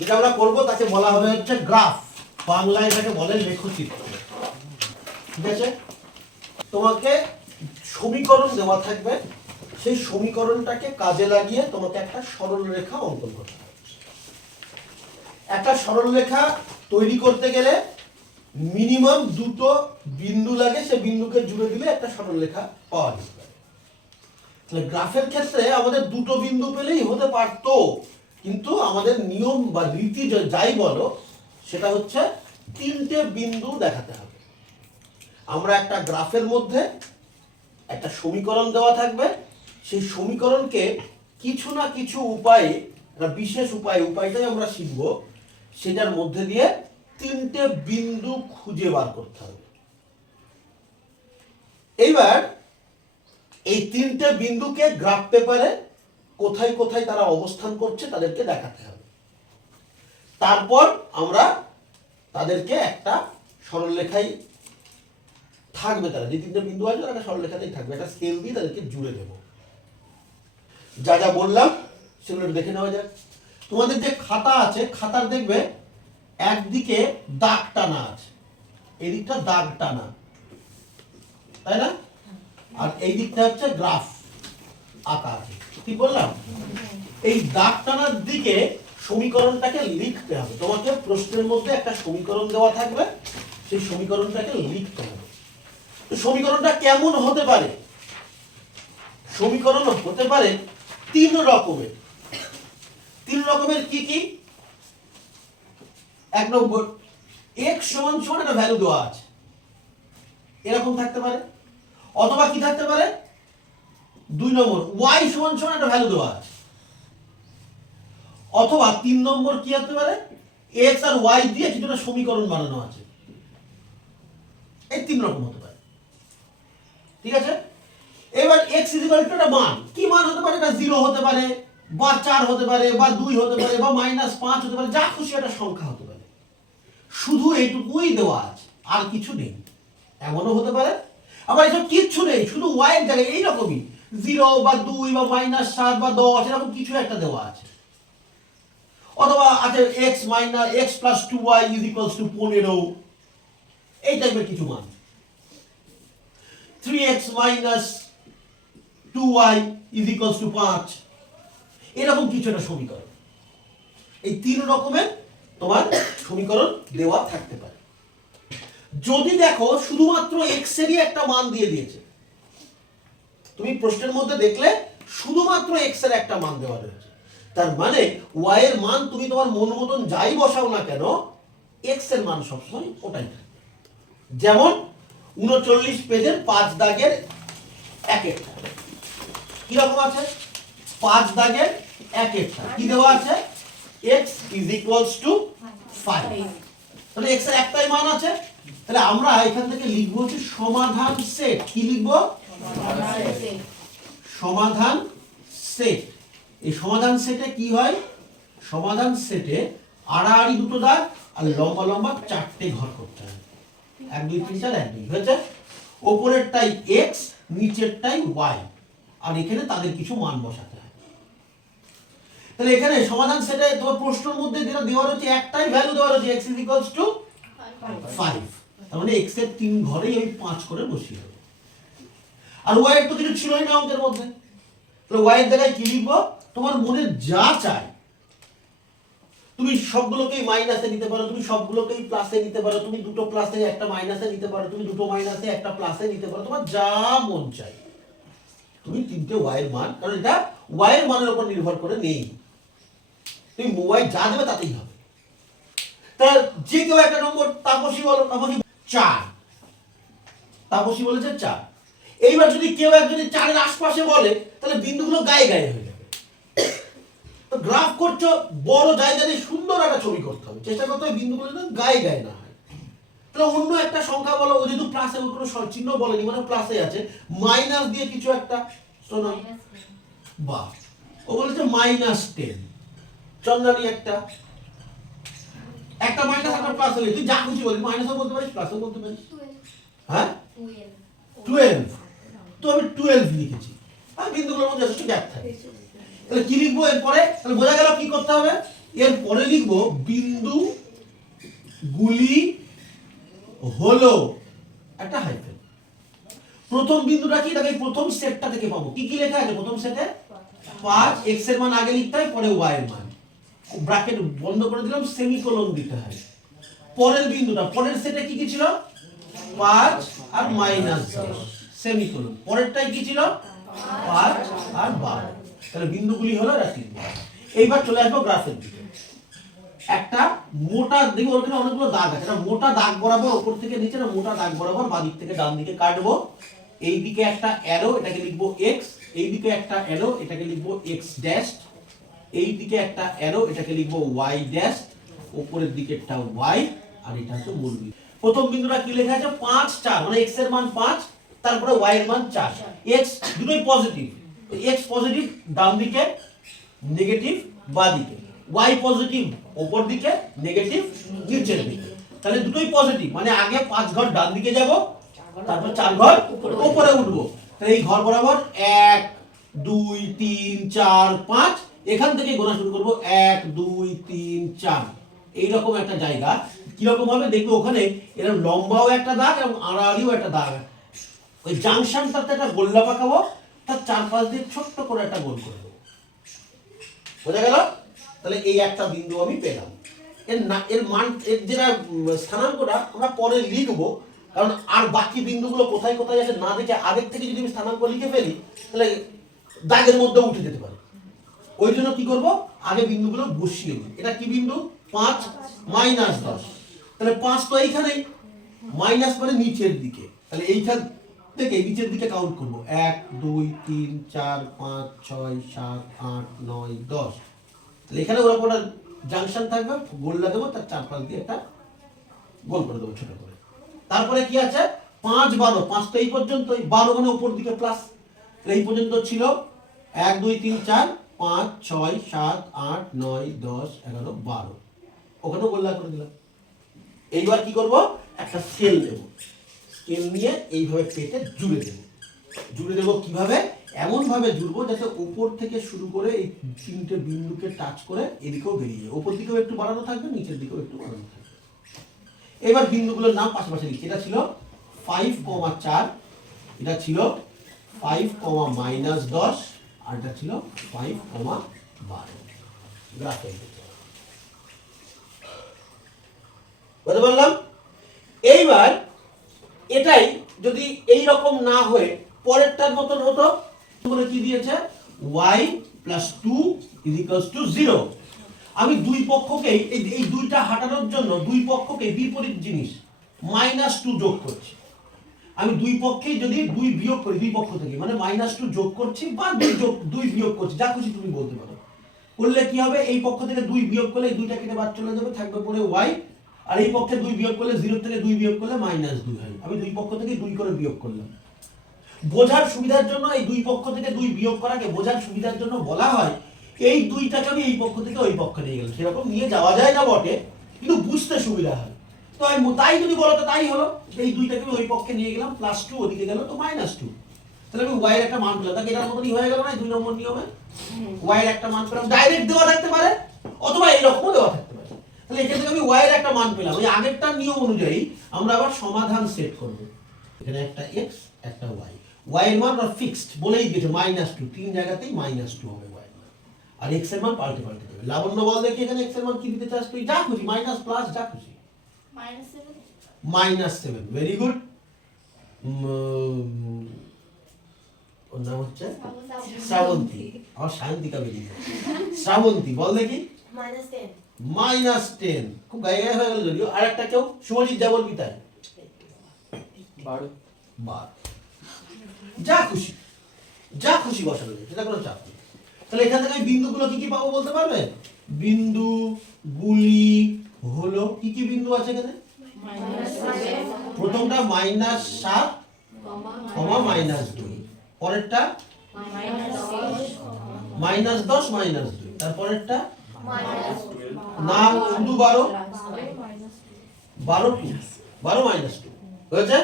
যেটা আমরা করব তাকে বলা হবে হচ্ছে গ্রাফ, বাংলায় এটাকে বলে লেখচিত্র। ঠিক আছে, তোমাকে সমীকরণ দেওয়া থাকবে, সেই সমীকরণটাকে কাজে লাগিয়ে তোমাকে একটা সরলরেখা অঙ্কন করতে হবে। একটা সরলরেখা তৈরি করতে গেলে মিনিমাম দুটো বিন্দু লাগে, সেই বিন্দুকে জুড়ে দিলে একটা সরলরেখা পাওয়া যেতে পারে। তাহলে গ্রাফের ক্ষেত্রে আমাদের দুটো বিন্দু পেলেই হতে পারতো, কিন্তু আমাদের নিয়ম বা রীতি যাই বলো সেটা হচ্ছে তিনটে বিন্দু দেখাতে হবে। আমরা একটা গ্রাফের মধ্যে একটা সমীকরণ দেওয়া থাকবে, সেই সমীকরণকে কিছু না কিছু উপায়ে, একটা বিশেষ উপায়টাই আমরা শিখবো, সেটার মধ্যে দিয়ে তিনটে বিন্দু খুঁজে বার করতে হবে। এইবার এই তিনটে বিন্দুকে গ্রাফ পেপারে কোথায় কোথায় তারা অবস্থান করছে তাদেরকে দেখাতে হবে। তারপর আমরা তাদেরকে একটা সরলরেখায় থাকবে, তারা যে তিনটে বিন্দু আছে একটা সরলরেখাতেই থাকবে, একটা স্কেল দিয়ে তাদেরকে জুড়ে দেব। যা যা বললাম সেগুলো দেখে নেওয়া যাক। তোমাদের যে খাতা আছে, খাতার দেখবে একদিকে দাগ টানা আছে, এই দিকটা দাগ টানা, তাই না? আর এই দিকটা হচ্ছে গ্রাফ আঁকা আছে, ঠিক বললাম? এই দাগ টানার দিকে সমীকরণটাকে লিখতে হবে। তোমাকে প্রশ্নের মধ্যে একটা সমীকরণ দেওয়া থাকবে, সেই সমীকরণটাকে লিখতে হবে। সমীকরণটা কেমন হতে পারে? সমীকরণ হতে পারে তিন রকমের। তিন রকমের কি কি? এক নম্বর, x সমান সমান একটা ভ্যালু দেওয়া আছে, এরকম থাকতে পারে। অথবা কি থাকতে পারে? দুই নম্বর, y সমান সমান একটা ভ্যালু দেওয়া আছে। অথবা তিন নম্বর কি হতে পারে? x আর y দিয়ে কিছু একটা সমীকরণ বানানো আছে। এই তিন রকম হতে পারে। ঠিক আছে, এবার x ইকুয়াল টু একটা মান, কি মান হতে পারে? এটা 0 হতে পারে, বা 4 হতে পারে, বা 2 হতে পারে, বা -5 হতে পারে, যা খুশি একটা সংখ্যা হতে পারে। শুধু এইটুকুই দেওয়া আছে, আর কিছু নেই। এমনও হতে পারে আবার এসব কিচ্ছু নেই, শুধু y এর জায়গায় এইরকমই 0 বা 2 বা -7 বা 10 এরকম কিছু একটা দেওয়া আছে। অথবা আছে x + 2y = 15, এই টাইপের কিছু মান। 3x - 2y = 5, এরকম কিছু একটা সমীকরণ। এই তিন রকমের তোমার সমীকরণ দেওয়া থাকতে পারে। যদি দেখো শুধুমাত্র x এরই একটা মান দিয়ে দিয়েছে, তুমি প্রশ্নের মধ্যে দেখলে শুধুমাত্র x এর একটা মান দেওয়া রয়েছে, তার মানে y এর মান তুমি তোমার মন মতন যাই বসাও না কেন, x এর মান সবসময় ওটাই থাকবে। যেমন 39 পেজের 5 দাগের 1-1টা কিরকম আছে? 5 দাগের 1-1টা কি দেওয়া আছে? x = 5। তাহলে x এর একটাই মান আছে, তাহলে আমরা এখান থেকে লিখব হচ্ছে সমাধান সেট। কি লিখব? সমাধান সেট। এই সমাধান সেটে কি হয়? সমাধান সেটে আড়াআড়ি দুটো দাগ আর লম্বা লম্বা 4টে ঘর করতে হয়। 1 2 3 4 1 2 হয়েছে। উপরেরটাই x, নিচেরটাই y, আর এখানে তাদের কিছু মান বসাতে হয়। তাহলে এখানে সমাধান সেটে তোমার প্রশ্নের মধ্যে যেটা দেওয়া রয়েছে একটাই ভ্যালু দেওয়া রয়েছে, x = 5। তার মানে x এর 3 ঘরেই আমি 5 করে বসিয়ে দেব। আর y এর তো কিছু ছিলই না অঙ্কের মধ্যে, তাহলে y এর জায়গায় কি লিখবো? তোমার মনে যা চায়, তুমি সবগুলোকেই মাইনাসে নিতে পারো, তুমি সবগুলোকেই প্লাসে নিতে পারো, তুমি দুটো প্লাসে একটা মাইনাসে নিতে পারো, তুমি দুটো মাইনাসে একটা প্লাসে নিতে পারো, তোমার যা মন চাই তুমি তিনটে y এর মান, কারণ এটা y এর মানের উপর নির্ভর করে নেই, তুমি y যা দেবে তাতেই হবে। তার যে কেউ একটা নম্বর তাপসী বলো, তাপসী 4, তাপসী বলেছে 4। এইবার যদি কেউ একজন 4 এর আশপাশে বলে, তাহলে বিন্দুগুলো গায়ে গায়ে হয়ে যাবে। তো গ্রাফ করছো, বড় জায়গা দিয়ে সুন্দর একটা ছবি করতে হবে, চেষ্টা করতে হবে বিন্দুগুলো যেন গায়ে গায়ে না হয়। তাহলে অন্য একটা সংখ্যা বলো, ও যেহেতু প্লাসে কোনো চিহ্ন বলেনি, মানে প্লাসে আছে, মাইনাস দিয়ে কিছু একটা শোনো, বাহ, ও বলেছে -10। চন্দ্রানী একটা মাইনাস একটা প্লাস হলে তুই যা খুশি বলিস, মাইনাসও বলতে পারিস, প্লাসও বলতে পারিস। হ্যাঁ, 12, তো আমি 12 লিখেছি, আর বিন্দুগুলোর মধ্যে যথেষ্ট গ্যাপ থাকে। তাহলে কি লিখবো এরপরে? তাহলে বোঝা গেল কি করতে হবে? এর পরে লিখবো বিন্দু গুলি হলো একটা হাইফেন। প্রথম বিন্দুটা কি, তাকে প্রথম সেটটা থেকে পাবো। কি কি লেখা আছে প্রথম সেটে? 5, x এর মান আগে লিখতে হয়, পরে y এর মান, ব্র্যাকেট বন্ধ করে দিলাম, সেমিকোলন দিতে হয়। পরের বিন্দুটা, পরের সেটে কি কি ছিল? 5 আর -10, সেমিকোলন। পরেরটাই কি ছিল? 5 আর 12। তাহলে বিন্দুগুলি হলো এরা তিন। এইবার চলে আসবো গ্রাফের দিকে। একটা মোটা দিকে, ওখানে অনেকগুলো দাগ আছে, একটা মোটা দাগ বরাবর উপর থেকে নিচে, একটা মোটা দাগ বরাবর বাঁ দিক থেকে ডান দিকে কাটবো। এই দিকে একটা অ্যারো, এটাকে লিখবো x, এই দিকে একটা অ্যারো, এটাকে লিখবো x ড্যাশ, এই দিকে একটা অ্যারো, এটাকে লিখবো y ড্যাশ, উপরের দিকে একটা y, আর এটা হচ্ছে মূল বিন্দু। প্রথম বিন্দুটা কি লেখা আছে? 5 4, মানে x এর মান 5, তারপরে y এর মান 4। x দুটোই পজিটিভ, x পজিটিভ ডান দিকে, নেগেটিভ বাঁ দিকে, y পজিটিভ উপর দিকে, নেগেটিভ নিচের দিকে। তাহলে দুটোই পজিটিভ, মানে আগে 5 ঘর ডান দিকে যাব, তারপর 4 ঘর উপরে উঠবো। তাহলে এই ঘর বরাবর 1 2 3 4 5, এখান থেকে গোনা শুরু করব 1 2 3 4। এইরকম একটা জায়গা কিরকম হবে দেখবে, ওখানে এরকম লম্বাও একটা দাগ এবং আড়াআড়িও একটা দাগ। ওই জাংশনটাতে একটা গোল্লা পাকাবো, তার চারপাশ দিয়ে ছোট্ট করে একটা গোল করে দেবো। বোঝা গেল? তাহলে এই একটা বিন্দু আমি পেলাম। এর মান, এর যেটা স্থানাঙ্কটা আমরা পরে লিখবো, কারণ আর বাকি বিন্দুগুলো কোথায় কোথায় আছে না দেখে আগের থেকে যদি আমি স্থানাঙ্ক লিখে ফেলি, তাহলে দাগের মধ্যে উঠে যেতে পারে। ওই জন্য কি করব, আগে বিন্দুগুলো বসিয়ে দিই। এটা কি বিন্দু? 5 -10, তাহলে 5 তো এইখানেই, মাইনাস মানে নিচের দিকে, তাহলে এইখান থেকে নিচের দিকে কাউন্ট করব, 1 2 3 4 5 6 7 8 9 10। তাহলে এখানে ওরকম একটা জাংশন থাকবে, গোল্লা দেবো, তার চারপাশ দিয়ে একটা গোল করে দেবো ছোট করে। তারপরে কি আছে? 5 12, 5 তো এই পর্যন্তই, 12 মানে উপর দিকে প্লাস। এই পর্যন্ত ছিল 1 2 3 4 5 6 7 8 9 10 11 12, ওখানে গোল্লা করে দিলাম। এইবার কি করব, একটা স্কেল দেব, স্কেল নিয়ে এইভাবে পেটে জুড়ে দেব। জুড়ে দেব কিভাবে? এমন ভাবে জুড়বো যাতে উপর থেকে শুরু করে এই তিনটে বিন্দুকে টাচ করে এদিকেও বেরিয়ে যায়, উপর দিকেও একটু বাড়ানো থাকবে, নিচের দিকেও একটু বাড়ানো থাকবে। এবার বিন্দুগুলোর নাম পাশাপাশি লিখি। এটা ছিল 5 4, এটা ছিল 5 -10, আর এটা ছিল 5 12। গ্রাফে বুঝতে পারলাম? এইবার এটাই যদি এই রকম না হয়ে পরেরটার মতন হতো, বলে কি দিয়েছে? y + 2 = 0। আমি দুই পক্ষকে এই দুইটা হাঁটানোর জন্য দুই পক্ষকে বিপরীত জিনিস -2 যোগ করছি। আমি দুই পক্ষে যদি 2 বিয়োগ করি, দুই পক্ষ থেকে মানে -2 যোগ করছি বা 2 বিয়োগ করছি, যা খুশি তুমি বলতে পারো। করলে কি হবে? এই পক্ষ থেকে 2 বিয়োগ করলে এই দুইটা কেটে বাদ চলে যাবে, থাকবে পড়ে y, আর এই পক্ষে 2 বিয়োগ করলে 0 থেকে 2 বিয়োগ করলে -2 হয়। আমি দুই পক্ষ থেকে 2 করে বিয়োগ করলাম। বোঝার সুবিধার জন্য এই দুই পক্ষ থেকে 2 বিয়োগ করাকে বোঝার সুবিধার জন্য বলা হয় এই দুইটাকে আমি এই পক্ষ থেকে ওই পক্ষে নিয়ে গেলাম। সেরকম নিয়ে যাওয়া যায় না বটে, কিন্তু বুঝতে সুবিধা হয়। তো তাই যদি বলো তো তাই হলো, এই দুইটাকে আমি ওই পক্ষে নিয়ে গেলাম, +2 ওদিকে গেল তো -2। তাহলে আমি y এর একটা মান পেলাম, তাকে এটার মতনই হয়ে গেল না 2 নম্বর নিয়মে? y এর একটা মান পেলাম, ডাইরেক্ট দেওয়া থাকতে পারে অথবা এইরকমও দেওয়া থাকতে পারে। তাহলে এখান থেকে আমি y এর একটা মান পেলাম। ওই আগেরটার নিয়ম অনুযায়ী আমরা আবার সমাধান সেট করব। এখানে একটা x একটা y, y এর মান ফিক্সড বলেই দিয়েছে -2, তিন জায়গাতেই -2 হবে y এর মান, আর x এর মান পাল্টে পাল্টে দেবে। লাবণ্য বল দেখি এখানে x এর মান কি দিতে চাস তুই? যা খুশি, মাইনাস প্লাস যা খুশি। -7, ভেরি গুড। ওর নাম হচ্ছে শ্রাবন্তী, আমার শান্তিকা বেরিয়ে যায়। শ্রাবন্তী বল দেখি। -10, খুব গায়ে গায়ে হয়ে গেল যদিও। আর একটা কেউ? শুভজিৎ যা বলবি তাই। 12, যা খুশি, যা খুশি বসানো যায়, সেটা কোনো চাপ নেই। তাহলে এখান থেকে বিন্দুগুলো কি কি পাবো বলতে পারবে? বিন্দুগুলি হলো, কি কি বিন্দু আছে এখানে? প্রথমটা -7, -2, পরেরটা -10, -2, তারপরেরটা নাম শুধু 12, 12 -2 হয়েছে।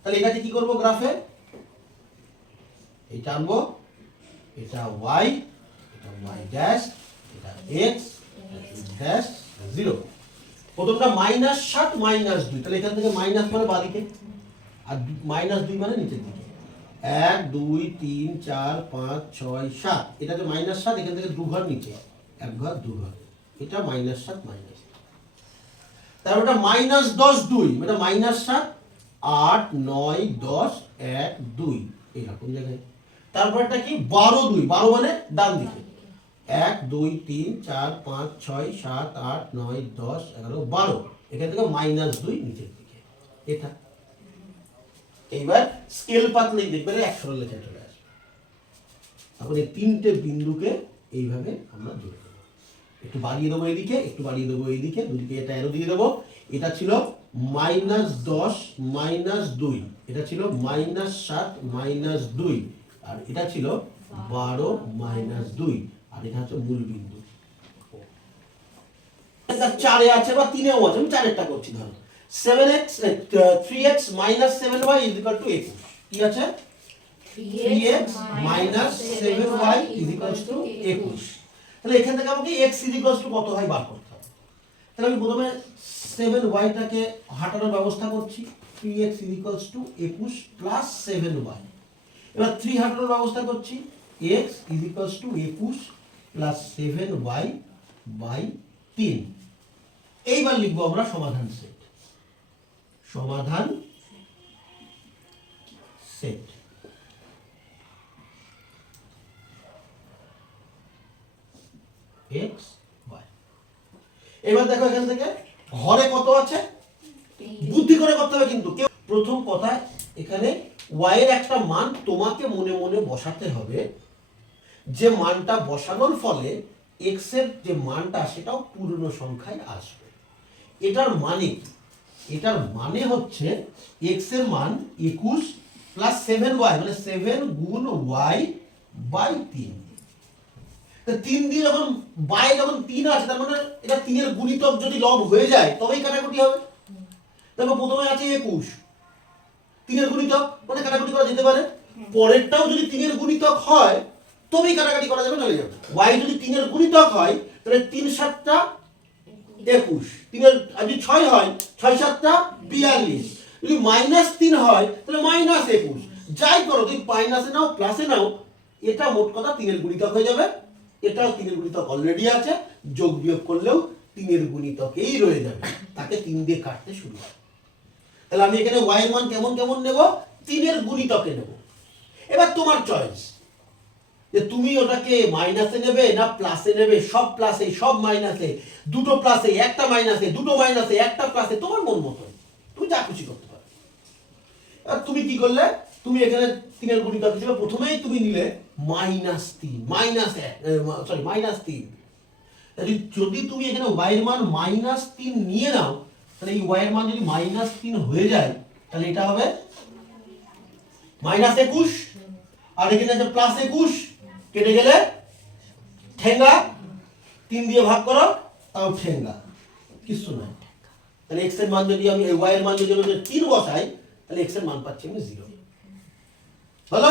তাহলে এটাকে কি করব গ্রাফে? এটা আনবো, এটা y, এটা y ড্যাশ, এটা x, ড্যাশ 0। প্রথমটা -7 -2, তাহলে এখান থেকে মাইনাস মানে বাদিকে আর -2 মানে নিচের দিকে। 1 2 3 4 5 6 7, এটাকে -7, এখান থেকে 2 ঘর নিচে, 1 ঘর 2 ঘর, এটা -7 মাইনাস। তারপর এটা -10 2, এটা -7 8 9 10 1 2, এরকম জায়গায়। তারপর এটা কি 12 2, 12 মানে ডান দিকে, 1 2 3 4 5 6 7 8 9 10 11 12, এখান থেকে -2 নিচের দিকে, এটা। এইবার স্কেল পাতলেই দেখবেন 100 লেখা চলে আসবে। তারপরে তিনটে বিন্দুকে এইভাবে আমরা জুড়ে দেবো, একটু বাড়িয়ে দেবো এইদিকে, একটু বাড়িয়ে দেবো এইদিকে, দুদিকে এটা অ্যারো দিয়ে দেবো। এটা ছিল -10 -2, এটা ছিল -7 -2, আর এটা ছিল 12 -2, আর এটা হচ্ছে মূল বিন্দু। এটা 4 এ আছে বা 3 এও আছে, আমি 4 এরটা করছি। ধরো 3x - 7y = 21, কি আছে 3x - 7y = 21। তাহলে এখান থেকে আমাকে x = কত হয় বার করতে হবে। তাহলে আমি প্রথমে 7y-টাকে হাঁটানোর ব্যবস্থা করছি, 3x = 21 + 7y। এবার 3 হাঁটানোর ব্যবস্থা করছি, x = 21 + 7y/3। এইবার লিখবো আমরা সমাধান সেট। সমাধান সেট x y। এবার দেখো এখান থেকে ঘরে কত আছে, বুদ্ধি করে করতে হবে কিন্তু। কেউ প্রথম কথা, এখানে y এর একটা মান তোমাকে মনে মনে বসাতে হবে, যে মানটা বসানোর ফলে x এর যে মানটা সেটাও পূর্ণ সংখ্যায় আসবে। এটার মানে কি? এটার মানে হচ্ছে x এর মান 21 + 7y, মানে 7 গুণ y/3। 3 দিয়ে যখন y যখন 3 আছে, তার মানে এটা 3 এর গুণিতক যদি লব হয়ে যায় তবেই কাটাকুটি হবে। দেখো প্রথমে আছে 21, 3 এর গুণিতক মানে কাটাকুটি করা যেতে পারে। পরেরটাও যদি 3 এর গুণিতক হয় তবেই কাটাকাটি করা যাবে, চলে যাবে। y যদি 3 এর গুণিতক হয় তাহলে 3 7 21, 3 এর যদি 6 হয় 6 7 42, যদি -3 হয় তাহলে -21। যাই করো, তুমি মাইনাসে নাও প্লাসে নাও, এটা মোট কথা 3 এর গুণিতক হয়ে যাবে। এটাও 3 এর গুণিতক অলরেডি আছে, যোগ বিয়োগ করলেও 3 এর গুণিতকেই রয়ে যাবে, তাকে 3 দিয়ে কাটতে শুরু হয়। তাহলে আমি এখানে y এর মান কেমন কেমন নেব, 3 এর গুণিতকে নেব। এবার তোমার চয়েস, যে তুমি ওটাকে মাইনাসে নেবে না প্লাসে নেবে, সব প্লাসে সব মাইনাসে, দুটো প্লাসে একটা মাইনাসে, দুটো মাইনাসে একটা প্লাসে, তোমার মন মতো তুমি যা খুশি করতে পারো। আর তুমি কি করলে, তুমি এখানে 3 এর গুণিতক হিসেবে প্রথমেই তুমি নিলে -3। যদি তুমি এখানে y এর মান -3 নিয়ে নাও, তাহলে এই y এর মান যদি -3 হয়ে যায়, তাহলে এটা হবে -21, আর এখানে আছে +21, কেটে গেলে ঠেঙ্গা, 3 দিয়ে ভাগ করো তাও ঠেঙ্গা, কিছু নাই। তাহলে x এর মান যদি আমি y এর মান যদি 3 বসাই, তাহলে x এর মান পাচ্ছি আমি 0। হলো?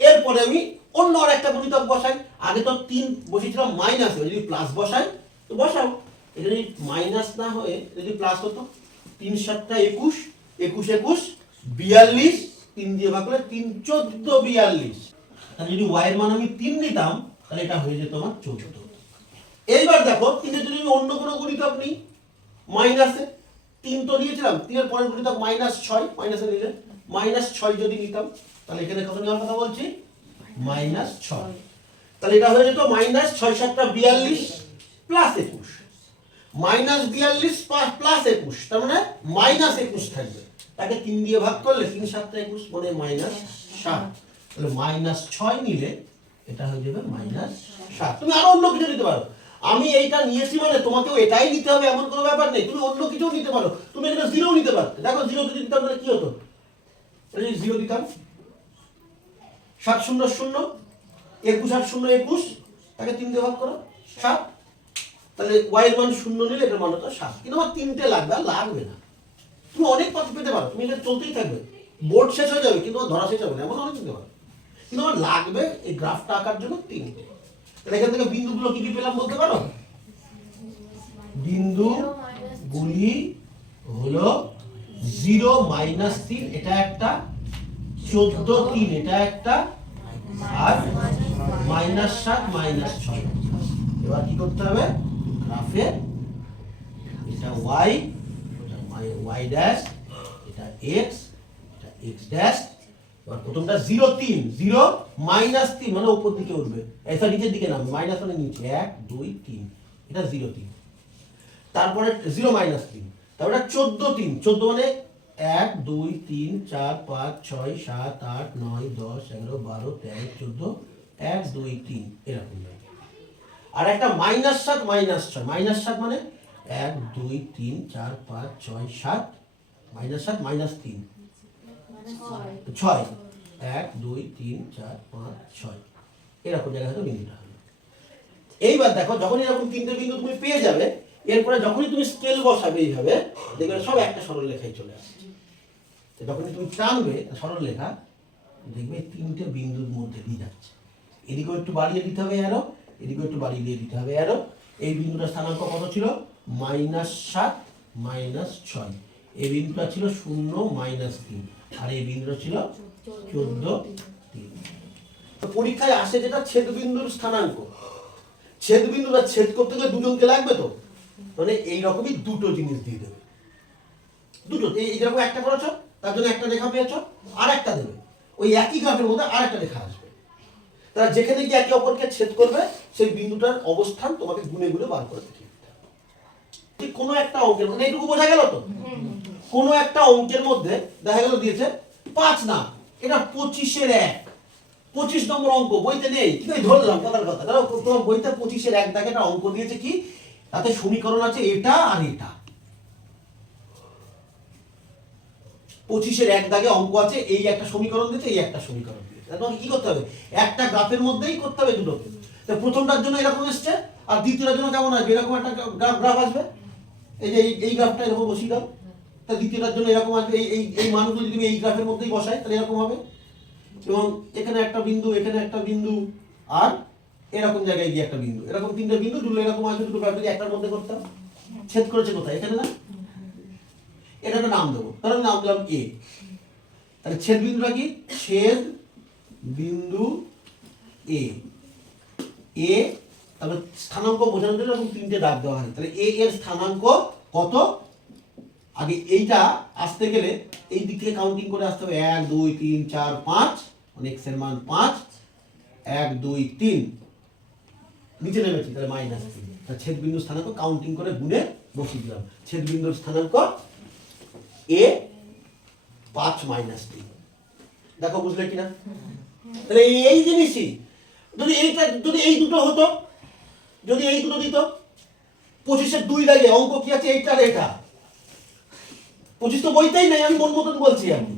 এরপরে আমি অন্য আরেকটা গুণিতক বসাই। আগে তো 3 বসিয়েছিলাম মাইনাসে, যদি প্লাস বসাই তো বসাও। এটা যদি মাইনাস না হয়ে যদি প্লাস হতো, 3 7 21, 21 21 42, 3 দিয়ে ভাগ করলে 3 14 42। তাহলে যদি y এর মান আমি 3 নিতাম, তাহলে এটা হয়ে যেত আমার 14। এইবার দেখো 3 এর যদি আমি অন্য কোনো গুণিতক নিই, মাইনাসে 3 তো নিয়েছিলাম, 3 এর পরের গুণিতক -6, মাইনাসে নিলে -6 যদি নিতাম, তাহলে এখানে কত নেওয়ার কথা বলছি, -6। তাহলে এটা হয়ে যেত -6 7 42 + 21, -42 + 21, তার মানে -21 থাকবে। তাকে 3 দিয়ে ভাগ করলে 3 7 21 মানে -7। তাহলে -6 নিলে এটা হয়ে যাবে -7। তুমি আরো অন্য কিছু নিতে পারো। আমি এইটা নিয়েছি মানে তোমাকেও এটাই নিতে হবে এমন কোনো ব্যাপার নেই, তুমি অন্য কিছু নিতে পারো। তুমি এটা 0 নিতে পারো। দেখো 0 যদি দিতাম তাহলে কি হতো, যদি 0 দিতাম 7 0 0, 21 8 0 21, তাকে 3 দিয়ে ভাগ করো 7, তাহলে y এর মান 0 নিলে এটার মান হতো 7। কিন্তু আমার 3টে লাগবে, আর লাগবে না। তুমি অনেক পথ পেতে পারো, তুমি এটা চলতেই থাকবে, বোর্ড শেষ হয়ে যাবে কিন্তু ধরা শেষ হবে না, এমন অনেক নিতে পারো। কিন্তু আমার লাগবে এই গ্রাফটা আঁকার জন্য 3টে। তাহলে এখান থেকে বিন্দুগুলো কি কি পেলাম বলতে পারো? বিন্দু গুলি হলো 0 -3, এটা একটা, 14 3 এটা একটা, আর -7 -6। এবার কি করতে হবে, গ্রাফে এটা y, y ড্যাশ, এটা x, এটা x ড্যাশ। এবার প্রথমটা 0 3, 0 -3 মানে উপর দিকে উঠবে, এটা নিচের দিকে নামবে, মাইনাস মানে নিচে, 1 2 3, এটা 0 3। তারপরে 0 -3, তারপরে 14 3, 14 মানে 1 2 3 4 5 6 7 8 9 10 11 12 13 14, 1 2 3 এরকম। আর একটা -7 -6, -7 মানে 1 2 3 4 5 6 7, -7 -3 6, 1 2 3 4 5 6 এরকম জায়গায় হয়তো বিন্দুটা হলো। এইবার দেখো, যখন এরকম তিনটে বিন্দু তুমি পেয়ে যাবে, এরপরে যখনই তুমি স্কেল বসাবে এইভাবে, দেখবে সব একটা সরল রেখায় চলে আসছে। যখনই তুমি টানবে সরল রেখা, দেখবে তিনটে বিন্দুর মধ্যে দিয়ে যাচ্ছে। এদিকেও একটু বাড়িয়ে দিতে হবে অ্যারো, এদিকেও একটু বাড়িয়ে দিয়ে দিতে হবে অ্যারো। এই বিন্দুটার স্থানাঙ্ক কত ছিল, -7 -6, এই বিন্দুটা ছিল 0 -3, আর এই বিন্দুটা ছিল 14 3। পরীক্ষায় আসে যেটা ছেদবিন্দুর স্থানাঙ্ক। ছেদবিন্দুটা ছেদ করতে গেলে দুজনকে লাগবে, তো মানে এইরকমই দুটো জিনিস দিয়ে দেবে, দুটো। এই যেরকম একটা করেছো, তার জন্য একটা রেখা পেয়েছো, আর একটা দেবে, ওই একই গ্রাফের মধ্যে আর একটা রেখা আসবে। তারা যেখানে গিয়ে একে অপরকে ছেদ করবে, সেই বিন্দুটার অবস্থান তোমাকে গুনে গুনে বার করে দেখিয়ে দিতে হবে। ঠিক কোনো একটা অঙ্কের, মানে এইটুকু বোঝা গেল তো, কোনো একটা অঙ্কের মধ্যে দেখা গেল দিয়েছে 5 না, এটা 25-এর 1, 25 নম্বর অঙ্ক বইতে নেই, কিন্তু ধরলাম কথার কথা, ধরো তোমার বইতে 25-এর 1 দাগে একটা অঙ্ক দিয়েছে, কি তাতে সমীকরণ আছে এটা আর এটা। 25-এর 1 দাগে অঙ্ক আছে, এই একটা সমীকরণ দিয়েছে, এই একটা সমীকরণ দিয়েছে। তোমাকে কি করতে হবে, একটা গ্রাফের মধ্যেই করতে হবে দুটোকে। তো প্রথমটার জন্য এরকম এসছে, আর দ্বিতীয়টার জন্য কেমন আসবে, এরকম একটা গ্রাফ আসবে। এই যে এই গ্রাফটা এরকম বসিয়ে দাও, তা দ্বিতীয়টার জন্য এরকম আসবে। এই এই মানগুলো যদি এই গ্রাফের মধ্যেই বসাই, তাহলে এরকম হবে। এবং এখানে একটা বিন্দু, এখানে একটা বিন্দু, আর এরকম জায়গায় গিয়ে একটা বিন্দু, এরকম তিনটে বিন্দু জুড়লে এরকম আসবে। দুটো গ্রাফ যদি একটার মধ্যে করতাম, ছেদ করেছে কোথায়, এখানে না, এটা একটা নাম দেবো, তাহলে নাম দিলাম এ। তাহলে ছেদ বিন্দুটা কি, ছেদ বিন্দু এ। এ, তারপর স্থানাঙ্ক বোঝানোর জন্য এরকম তিনটে দাগ দেওয়া হয়। তাহলে এ এর স্থানাঙ্ক কত, আগে এইটা আসতে গেলে এই দিক থেকে কাউন্টিং করে আসতে হবে, 1 2 3 4 5, মানে x এর মান 5, 1 2 3, নিচে নেমেছি, তাহলে -3। তাহলে ছেদ বিন্দুর স্থানাঙ্ক কাউন্টিং করে গুণে বসিয়ে দিলাম। ছেদ বিন্দুর স্থানাঙ্ক a 5 -3। দেখো বুঝলে কিনা, তাহলে এই জিনিসই যদি এইটা, যদি এই দুটো হতো, যদি এই দুটো দিত, 25-এর 2 দাগে অঙ্ক কি আছে, এইটা আর এটা। 25 তো বইতেই নেই, আমি মন মতন বলছি। আমি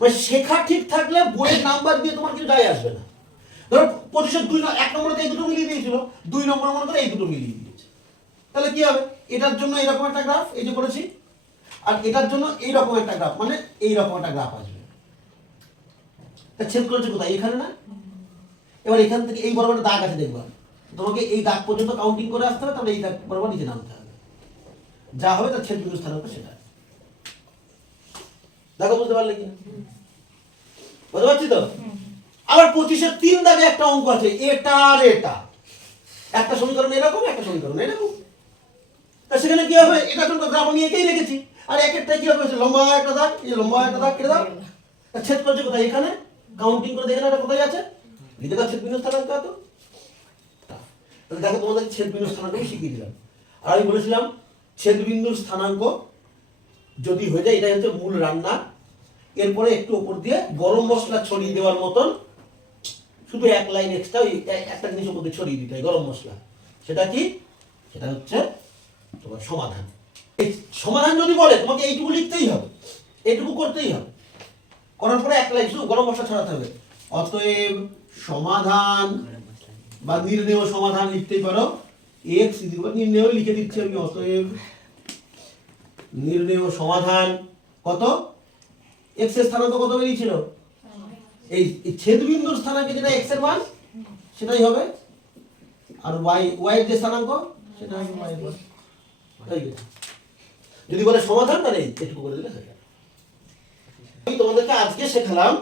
মানে শেখা ঠিক থাকলে বইয়ের নাম্বার দিয়ে তোমার কিছু যায় আসবে না। ধরো 25-এর 2, 1 নম্বরে এই দুটো মিলিয়ে দিয়েছিল, 2 নম্বর মনে করে এই দুটো মিলিয়ে দিয়েছে, তাহলে কি হবে, এটার জন্য এরকম একটা গ্রাফ এই যে করেছি, আর এটার জন্য এইরকম একটা গ্রাফ, মানে এইরকম একটা গ্রাফ আসবে। তা ছেদ করেছে কোথায়, এখানে না। এবার এখান থেকে এই বরাবর দাগ আছে, দেখবা তোমাকে এই দাগ পর্যন্ত কাউন্টিং করে আসতে হবে, তাহলে এই দাগ বরাবর নিচে নামতে হবে, যা হবে তার ছেদ বিন্দু স্থানাঙ্ক সেটা। দেখো বুঝতে পারলে কি, বুঝতে পারছি তো। আবার 25-এর 3 দাগে একটা অঙ্ক আছে, এটা আর এটা, একটা সমীকরণ এরকম, একটা সমীকরণ এরকম। তা সেখানে কি হবে, এটা তো গ্রাফ আমি একেই রেখেছি, আর এক একটা কি হবে, লম্বা একটা দাগ, এই লম্বা একটা দাগ কেটে দাও। ছেদ করছে কোথায়, এখানে কাউন্টিং করে দেখে না এটা কোথায় আছে, লিখে দাও ছেদ বিন্দু স্থানাঙ্ক কত। তাহলে দেখো তোমাদের ছেদ বিন্দু স্থানাঙ্ক শিখিয়ে দিলাম। আর আমি বলেছিলাম ছেদ বিন্দুর স্থানাঙ্ক যদি হয়ে যায়, এটা হচ্ছে মূল রান্না, এরপরে একটু উপর দিয়ে গরম মশলা ছড়িয়ে দেওয়ার মতন, শুধু এক লাইন এক্সট্রা একটা জিনিস উপর দিয়ে ছড়িয়ে দিতে হয়, গরম মশলা। সেটা কি, সেটা হচ্ছে তোমার সমাধান। এই সমাধান যদি বলে তোমাকে এইটুকু লিখতেই হবে, এইটুকু করতেই হবে, করার পরে এক লাইন শুধু গরম মশলা ছড়াতে হবে। অতএব সমাধান বা নির্ণেয় সমাধান লিখতেই পারো, এক্স নির্ণেয় লিখে দিচ্ছি আমি। অতএব নির্ণেয় সমাধান কত, এক্স এর স্থানাঙ্ক কত বেরিয়েছিল, এই ছেদবিন্দুর স্থানাঙ্কে যেটা এক্স এর মান সেটাই হবে, আর ওয়াই এর যে স্থানাঙ্ক সেটা হবে y এর মান। হয়ে গেছে। যদি বলে সমাধান তাহলে এটুকু করে দিলে হয়ে গেল। আমি তোমাদেরকে আজকে শেখালাম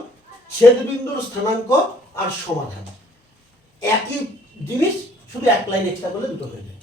ছেদবিন্দুর স্থানাঙ্ক আর সমাধান। একই জিনিস, শুধু এক লাইন এক্সট্রা করলে দুটো হয়ে যায়।